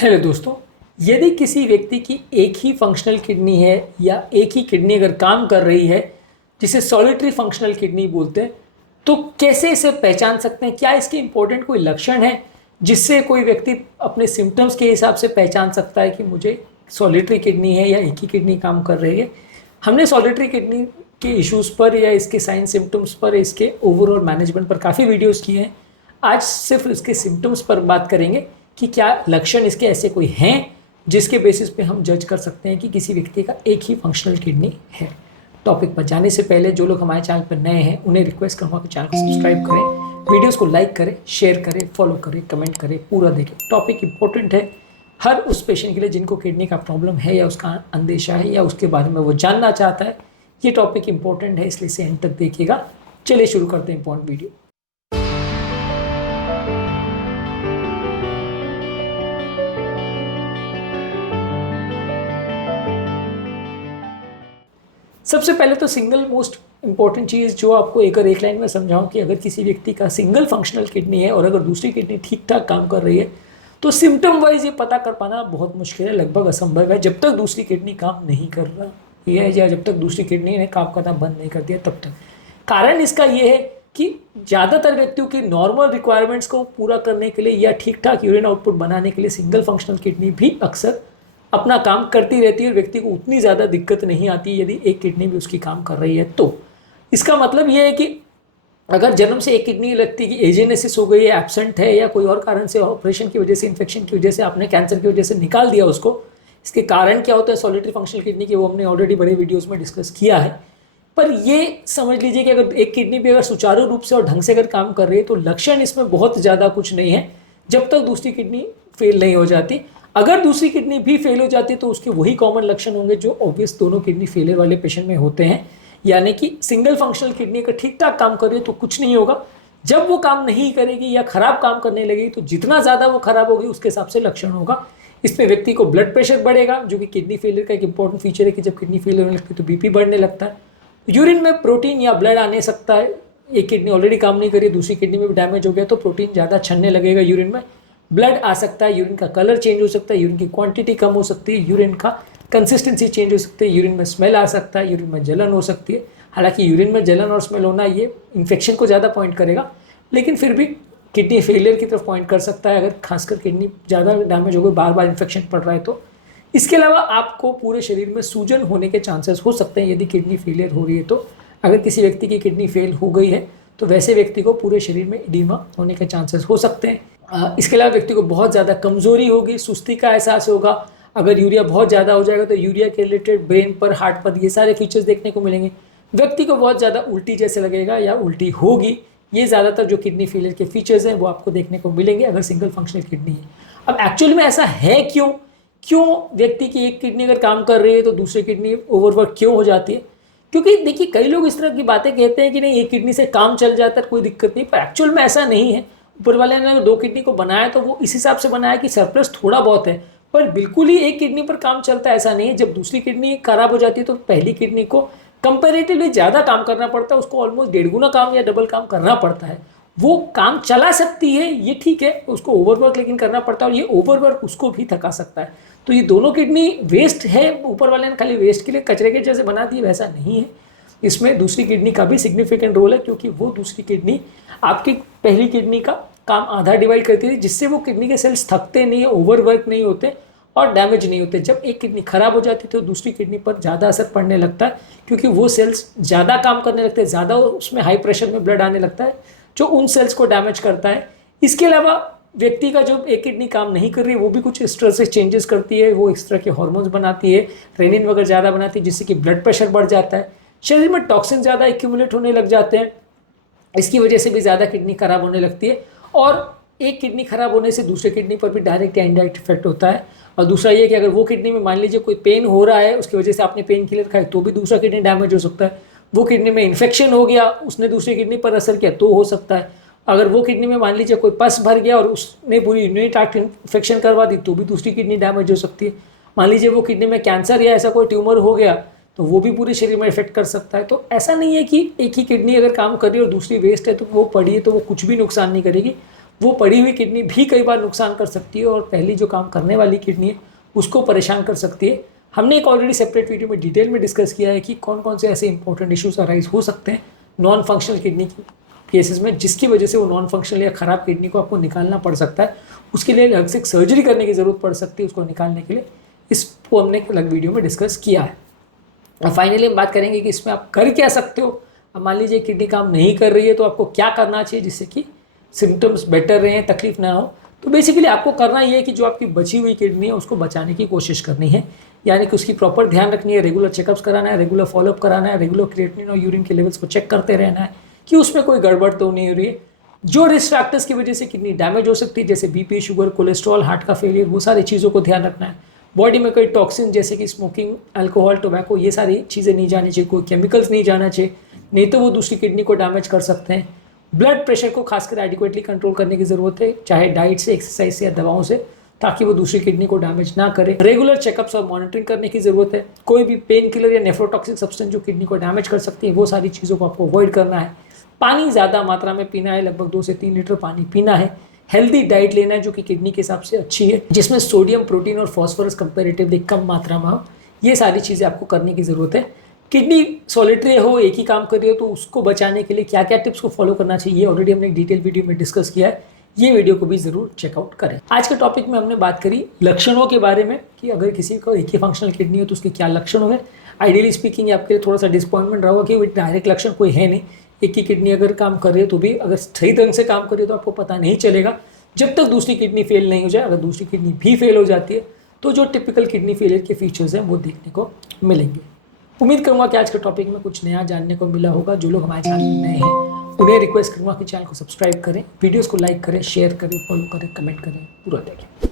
Hello दोस्तों। यदि किसी व्यक्ति की एक ही फंक्शनल किडनी है या एक ही किडनी अगर काम कर रही है, जिसे सॉलिटरी फंक्शनल किडनी बोलते हैं, तो कैसे इसे पहचान सकते हैं? क्या इसके इंपॉर्टेंट कोई लक्षण है जिससे कोई व्यक्ति अपने सिम्टम्स के हिसाब से पहचान सकता है कि मुझे सॉलिटरी किडनी है या एक ही किडनी काम कर रही है? हमने सॉलिटरी किडनी के इश्यूज़ पर या इसके साइन सिम्टम्स पर, इसके ओवरऑल मैनेजमेंट पर काफ़ी वीडियोज़ किए हैं। आज सिर्फ इसके सिम्टम्स पर बात करेंगे कि क्या लक्षण इसके ऐसे कोई हैं जिसके बेसिस पे हम जज कर सकते हैं कि किसी व्यक्ति का एक ही फंक्शनल किडनी है। टॉपिक पर जाने से पहले जो लोग हमारे चैनल पर नए हैं उन्हें रिक्वेस्ट करूँगा कि चैनल को सब्सक्राइब करें, वीडियोस को लाइक करें, शेयर करें, फॉलो करें, कमेंट करें, पूरा देखें। टॉपिक इंपॉर्टेंट है हर उस पेशेंट के लिए जिनको किडनी का प्रॉब्लम है या उसका अंदेशा है या उसके बारे में वो जानना चाहता है। ये टॉपिक इंपॉर्टेंट है, इसलिए इसे एंड तक देखिएगा। चलिए शुरू करते हैं इंपॉर्टेंट वीडियो। सबसे पहले तो सिंगल मोस्ट इंपॉर्टेंट चीज़ जो आपको एक लाइन में समझाऊं कि अगर किसी व्यक्ति का सिंगल फंक्शनल किडनी है और अगर दूसरी किडनी ठीक ठाक काम कर रही है तो सिम्टम वाइज ये पता कर पाना बहुत मुश्किल है, लगभग असंभव है, जब तक दूसरी किडनी काम नहीं कर रहा है या जब तक दूसरी किडनी ने काम करना बंद नहीं कर दिया तब तक। कारण इसका ये है कि ज़्यादातर व्यक्तियों की नॉर्मल रिक्वायरमेंट्स को पूरा करने के लिए या ठीक ठाक यूरिन आउटपुट बनाने के लिए सिंगल फंक्शनल किडनी भी अक्सर अपना काम करती रहती है और व्यक्ति को उतनी ज़्यादा दिक्कत नहीं आती यदि एक किडनी भी उसकी काम कर रही है तो। इसका मतलब ये है कि अगर जन्म से एक किडनी व्यक्ति की एजेनेसिस हो गई है, एब्सेंट है या कोई और कारण से, ऑपरेशन की वजह से, इन्फेक्शन की वजह से, आपने कैंसर की वजह से निकाल दिया उसको, इसके कारण क्या होता है सॉलिटरी फंक्शनल किडनी के, वो हमने ऑलरेडी बड़े वीडियोज़ में डिस्कस किया है। पर ये समझ लीजिए कि अगर एक किडनी भी अगर सुचारू रूप से और ढंग से अगर काम कर रही है तो लक्षण इसमें बहुत ज़्यादा कुछ नहीं है जब तक दूसरी किडनी फेल नहीं हो जाती। अगर दूसरी किडनी भी फेल हो जाती है तो उसके वही कॉमन लक्षण होंगे जो ऑब्वियस दोनों किडनी फेलियर वाले पेशेंट में होते हैं, यानी कि सिंगल फंक्शनल किडनी का ठीक ठाक काम कर रही है तो कुछ नहीं होगा। जब वो काम नहीं करेगी या खराब काम करने लगेगी तो जितना ज़्यादा वो खराब होगी उसके हिसाब से लक्षण होगा। इसमें व्यक्ति को ब्लड प्रेशर बढ़ेगा, जो कि किडनी फेलियर का एक इंपॉर्टेंट फीचर है कि जब किडनी फेलियर होने लगती है तो बीपी बढ़ने लगता है। यूरिन में प्रोटीन या ब्लड आने सकता है, एक किडनी ऑलरेडी काम नहीं करी, दूसरी किडनी में भी डैमेज हो गया तो प्रोटीन ज़्यादा छनने लगेगा, यूरिन में ब्लड आ सकता है, यूरिन का कलर चेंज हो सकता है, यूरिन की क्वांटिटी कम हो सकती है, यूरिन का कंसिस्टेंसी चेंज हो सकती है, यूरिन में स्मेल आ सकता है, यूरिन में जलन हो सकती है। हालांकि यूरिन में जलन और स्मेल होना ये इन्फेक्शन को ज़्यादा पॉइंट करेगा, लेकिन फिर भी किडनी फेलियर की तरफ पॉइंट कर सकता है अगर खासकर किडनी ज़्यादा डैमेज हो गई, बार बार इन्फेक्शन पड़ रहा है तो। इसके अलावा आपको पूरे शरीर में सूजन होने के चांसेस हो सकते हैं यदि किडनी फेलियर हो रही है तो। अगर किसी व्यक्ति की किडनी फेल हो गई है तो वैसे व्यक्ति को पूरे शरीर में एडिमा होने के चांसेस हो सकते हैं। इसके अलावा व्यक्ति को बहुत ज़्यादा कमज़ोरी होगी, सुस्ती का एहसास होगा। अगर यूरिया बहुत ज़्यादा हो जाएगा तो यूरिया के रिलेटेड ब्रेन पर, हार्ट पर ये सारे फीचर्स देखने को मिलेंगे। व्यक्ति को बहुत ज़्यादा उल्टी जैसे लगेगा या उल्टी होगी। ये ज़्यादातर जो किडनी फेलियर के फीचर्स हैं वो आपको देखने को मिलेंगे अगर सिंगल फंक्शनल किडनी है। अब एक्चुअल में ऐसा है क्यों व्यक्ति की एक किडनी अगर काम कर रही है तो दूसरी किडनी ओवरवर्क क्यों हो जाती है? क्योंकि देखिए कई लोग इस तरह की बातें कहते हैं कि नहीं एक किडनी से काम चल जाता है, कोई दिक्कत नहीं, पर एक्चुअल में ऐसा नहीं है। ऊपर वाले ने दो किडनी को बनाया तो वो इस हिसाब से बनाया कि सरप्लस थोड़ा बहुत है, पर बिल्कुल ही एक किडनी पर काम चलता है ऐसा नहीं है। जब दूसरी किडनी खराब हो जाती है तो पहली किडनी को कंपेरेटिवली ज़्यादा काम करना पड़ता है, उसको ऑलमोस्ट 1.5 गुना काम या डबल काम करना पड़ता है। वो काम चला सकती है, ये ठीक है, उसको ओवरवर्क लेकिन करना पड़ता है और ये ओवरवर्क उसको भी थका सकता है। तो ये दोनों किडनी वेस्ट है, ऊपर वाले ने खाली वेस्ट के लिए कचरे के जैसे बना दी, वैसा नहीं है। इसमें दूसरी किडनी का भी सिग्निफिकेंट रोल है क्योंकि वो दूसरी किडनी आपकी पहली किडनी का काम आधा डिवाइड करती थी, जिससे वो किडनी के सेल्स थकते नहीं है, ओवरवर्क नहीं होते और डैमेज नहीं होते। जब एक किडनी खराब हो जाती है तो दूसरी किडनी पर ज़्यादा असर पड़ने लगता है क्योंकि वो सेल्स ज़्यादा काम करने लगते हैं, ज़्यादा उसमें हाई प्रेशर में ब्लड आने लगता है जो उन सेल्स को डैमेज करता है। इसके अलावा व्यक्ति का जो एक किडनी काम नहीं कर रही है वो भी कुछ इस तरह से चेंजेस करती है, वो इस तरह के हार्मोन्स बनाती है, रेनिन वगैरह ज़्यादा बनाती है जिससे कि ब्लड प्रेशर बढ़ जाता है, शरीर में टॉक्सिन ज़्यादा एक्यूमुलेट होने लग जाते हैं, इसकी वजह से भी ज़्यादा किडनी खराब होने लगती है। और एक किडनी खराब होने से दूसरे किडनी पर भी डायरेक्ट या इनडायरेक्ट इफेक्ट होता है। और दूसरा ये कि अगर वो किडनी में मान लीजिए कोई पेन हो रहा है, उसकी वजह से आपने पेन किलर खाए तो भी दूसरा किडनी डैमेज हो सकता है। वो किडनी में इन्फेक्शन हो गया, उसने दूसरी किडनी पर असर किया तो हो सकता है। अगर वो किडनी में मान लीजिए कोई पस भर गया और उसने पूरी यूरिनरी ट्रैक्ट इन्फेक्शन करवा दी तो भी दूसरी किडनी डैमेज हो सकती है। मान लीजिए वो किडनी में कैंसर या ऐसा कोई ट्यूमर हो गया तो वो भी पूरे शरीर में इफेक्ट कर सकता है। तो ऐसा नहीं है कि एक ही किडनी अगर काम कर रही है और दूसरी वेस्ट है तो वो पड़ी है तो वो कुछ भी नुकसान नहीं करेगी। वो पड़ी हुई किडनी भी कई बार नुकसान कर सकती है और पहली जो काम करने वाली किडनी है उसको परेशान कर सकती है। हमने एक ऑलरेडी सेपरेट वीडियो में डिटेल में डिस्कस किया है कि कौन कौन से ऐसे इंपॉर्टेंट इश्यूज अराइज हो सकते हैं नॉन फंक्शनल किडनी की केसेस में, जिसकी वजह से वो नॉन फंक्शनल या ख़राब किडनी को आपको निकालना पड़ सकता है। उसके लिए अलग से एक सर्जरी करने की ज़रूरत पड़ सकती है उसको निकालने के लिए। इसको हमने एक अलग वीडियो में डिस्कस किया है। और फाइनली हम बात करेंगे कि इसमें आप कर क्या सकते हो। अब मान लीजिए किडनी काम नहीं कर रही है तो आपको क्या करना चाहिए जिससे कि सिम्टम्स बेटर रहें, तकलीफ ना हो। तो बेसिकली आपको करना ये है कि जो आपकी बची हुई किडनी है उसको बचाने की कोशिश करनी है, यानी कि उसकी प्रॉपर ध्यान रखनी है, रेगुलर चेकअप्स कराना है, रेगुलर फॉलोअप कराना है, रेगुलर क्रिएटिनिन और यूरिन के लेवल्स को चेक करते रहना है कि उसमें कोई गड़बड़ तो नहीं हो रही है। जो रिस्क फैक्टर्स की वजह से किडनी डैमेज हो सकती है जैसे बीपी, शुगर, कोलेस्ट्रॉल, हार्ट का फेलियर, वो सारी चीज़ों को ध्यान रखना है। बॉडी में कोई टॉक्सिन जैसे कि स्मोकिंग, अल्कोहल, टोबैको, ये सारी चीज़ें नहीं जानी चाहिए, कोई केमिकल्स नहीं जाना चाहिए, नहीं तो वो दूसरी किडनी को डैमेज कर सकते हैं। ब्लड प्रेशर को खासकर एडिक्वेटली कंट्रोल करने की ज़रूरत है, चाहे डाइट से, एक्सरसाइज से या दवाओं से, ताकि वो दूसरी किडनी को डैमेज ना करे। रेगुलर चेकअप्स और मॉनिटरिंग करने की ज़रूरत है। कोई भी पेन किलर या नेफ्रोटॉक्सिक सब्सटेंस जो किडनी को डैमेज कर सकती है वो सारी चीज़ों को आपको अवॉइड करना है। पानी ज़्यादा मात्रा में पीना है, लगभग 2 से 3 लीटर पानी पीना है। हेल्दी डाइट लेना है जो कि किडनी के हिसाब से अच्छी है, जिसमें सोडियम, प्रोटीन और फॉस्फोरस कंपेरेटिवली कम मात्रा में हो। ये सारी चीज़ें आपको करने की ज़रूरत है। किडनी सॉलिटरी हो, एक ही काम कर रही हो, तो उसको बचाने के लिए क्या क्या टिप्स को फॉलो करना चाहिए ऑलरेडी हमने एक डिटेल वीडियो में डिस्कस किया है। ये वीडियो को भी ज़रूर चेकआउट करें। आज के टॉपिक में हमने बात करी लक्षणों के बारे में कि अगर किसी को एक ही फंक्शनल किडनी हो तो उसके क्या लक्षण होंगे। आइडियली स्पीकिंग आपके लिए थोड़ा सा डिसअपॉइंटमेंट रहा होगा कि डायरेक्ट लक्षण कोई है नहीं। एक ही किडनी अगर काम कर रही है तो भी अगर सही ढंग से काम कर रही है तो आपको पता नहीं चलेगा जब तक दूसरी किडनी फेल नहीं हो जाए। अगर दूसरी किडनी भी फेल हो जाती है तो जो टिपिकल किडनी फेलियर के फीचर्स हैं वो देखने को मिलेंगे। उम्मीद करूंगा कि आज के टॉपिक में कुछ नया जानने को मिला होगा। जो लोग हमारे चैनल में नए हैं उन्हें रिक्वेस्ट करूंगा कि चैनल को सब्सक्राइब करें, वीडियोस को लाइक करें, शेयर करें, फॉलो करें, कमेंट करें, पूरा देखें।